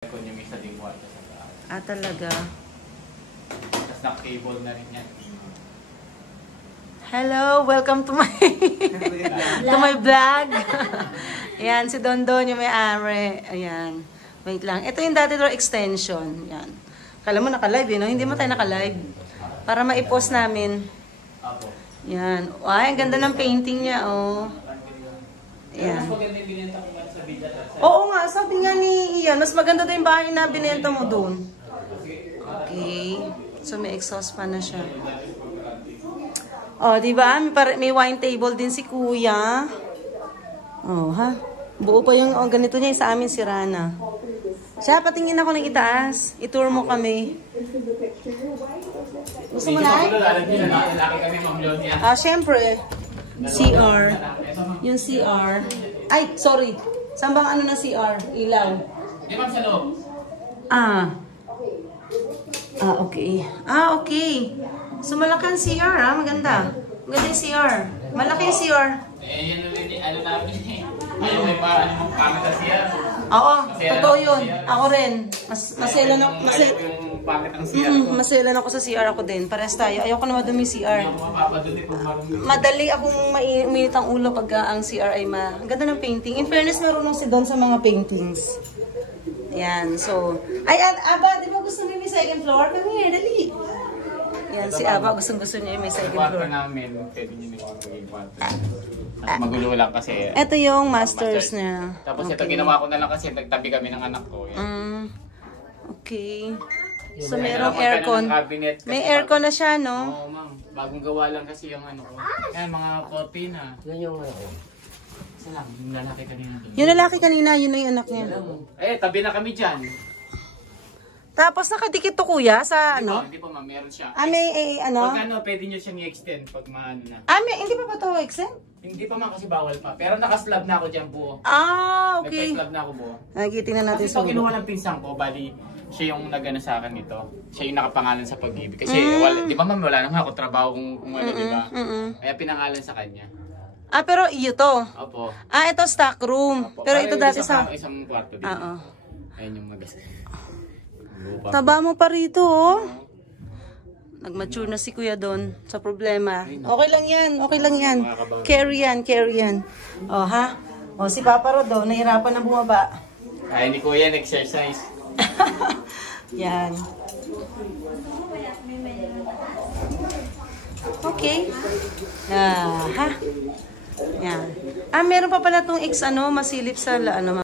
Kung yung isa din kwarto sa taas. Ah, talaga? Tapos naka-cable na rin yan. Hello, welcome to my to my vlog. Ayan, si Dondon yung may-ari. Ayan. Wait lang. Ito yung dati door extension. Ayan. Kala mo naka-live, no? Hindi mo tayo naka-live. Para ma-post namin. Ayan. Ay, ang ganda ng painting niya, oh. Ayan. Mas maganda yung binenta ko sa villa. Oo nga, sabi nga ni Ian, mas maganda daw yung bahay na binenta mo doon. Okay. So, may exhaust fan na siya. Oh, di ba? May wine table din si Kuya. Oh, ha? Buo pa yung ganito niya sa amin si Rana. Siya, patingin ako ng itaas. I-tour mo kami. Gusto mo na? Ah, syempre. CR. Yung CR. Ay, sorry. Saan bang ano na CR? Ilaw. Di ba sa loob? Ah. Ah, okay. Ah, okay. So, malaki ang CR, ha? Maganda. Maganda yung CR. Malaki yung CR. Eh, yan na rin, ano namin eh. Ayaw may ano mong pangit sa siya. Oo, totoo yun. Ako rin. Maselan ako. Yung pangit ang siya. Maselan ako sa CR ako din. Parehas tayo. Ayoko na madumi CR. Ako mapapaduli pag marunong. Madali akong mainit ang ulo pag ang CR ay Ang ganda ng painting. In fairness, marunong si Don sa mga paintings. Yan, so. Ay, Aba, di ba gusto niyo may second floor? Come here, dali. Yan, si Aba, gusto niya yung may second Kwarto floor. namin, pwede nyo may kwarto. At magulo lang kasi. Ito yung masters niya. Tapos ito ginawa ko na lang kasi nagtabi kami ng anak ko. Okay. So, merong aircon. May aircon na siya, no? Oo, ma'am. Bagong gawa lang kasi yung ano ko. Yan, mga cortina. Yan yung ano. Isa lang, yung lalaki kanina. Yung lalaki kanina, yun na yung anak niya. Eh, tabi na kami dyan. Tapos nakadikit to kuya sa ano? Hindi po ma'am, meron siya. Ah, may ano? Pag ano, pwede nyo siyang i-extend pag maano na. Ah, hindi pa to extend? Hindi pa ma'am kasi bawal pa. Pero naka-slab na ako dyan buo. Ah, okay. Nagpa-slab na ako buo. Nagitingnan natin Kasi pag kinuha ng pinsan ko, bali, siya yung nagana sa akin nito. Siya yung nakapangalan sa pag-ibig. Kasi, di ba ma'am, wala naman ako trabaho kung ano, di ba? Kaya pinangalan sa kanya. Ah, pero iyo to? Opo. Ah, ito stock room. Opo. Pero ito dati sa... Isang kwarto din. Oo. Ayun yung magas. Taba mo pa rito, oh. Nag-mature na si Kuya Don sa problema. Okay lang yan, okay lang yan. Carry yan, carry yan. Oh, ha? Oh, si Papa Rodo, nahirapan na bumaba. Ay, ni Kuya, exercise. Yan. Okay. Ah, ha? Yan. Ah, meron pa pala tong masilip sa ano,